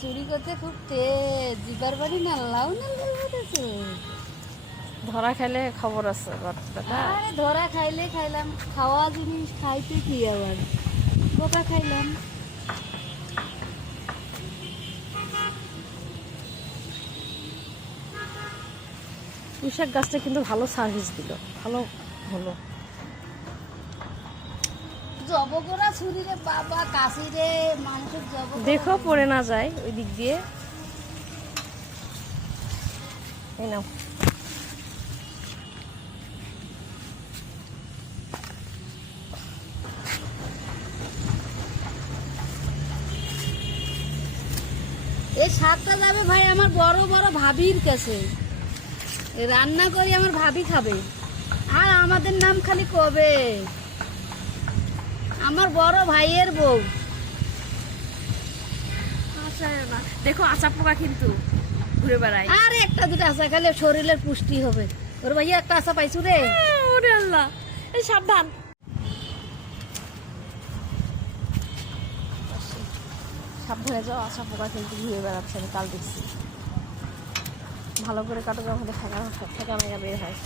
চুরি করতে খুব তেজ, জিবার বাড়ি নাল্লাও নাল্লাও হতেছে। ধরা খাইলে খবর আছে বেটা। আরে ধরা খাইলে খাইলাম, খাওয়া জিনিস খাইতে কি আবার, পোকা খাইলাম। পুঁইশাক গাছটা কিন্তু ভালো সার্ভিস দিল, ভালো হলো। জবকরা ছুরি রে বাবা, কাশি রে মানুষের জব। দেখো পড়ে না যায় ওই দিক দিয়ে। এই নাও। এই শাকটা যাবে ভাই আমার বড় বড় ভাবির কাছে, রান্না করি আমার ভাবি খাবে, আর আমাদের নাম খালি কবে আমার বড় ভাইয়ের বউ। আচ্ছা না দেখো আচা পোকা কিন্তু ঘুরে বেড়ায়। আর একটা দুটো আশা খালে শরীরের পুষ্টি হবে। ওর ভাইয়া একটা আশা পাইছু রে। ওরে আল্লাহ, এই সাবধান। সাবধানে যাও, আশা পোকা কিন্তু ঘুরে বেড়াচ্ছে, আমি কাল দেখছি। ভালো করে কাটো, যখন থেকে বের হয়।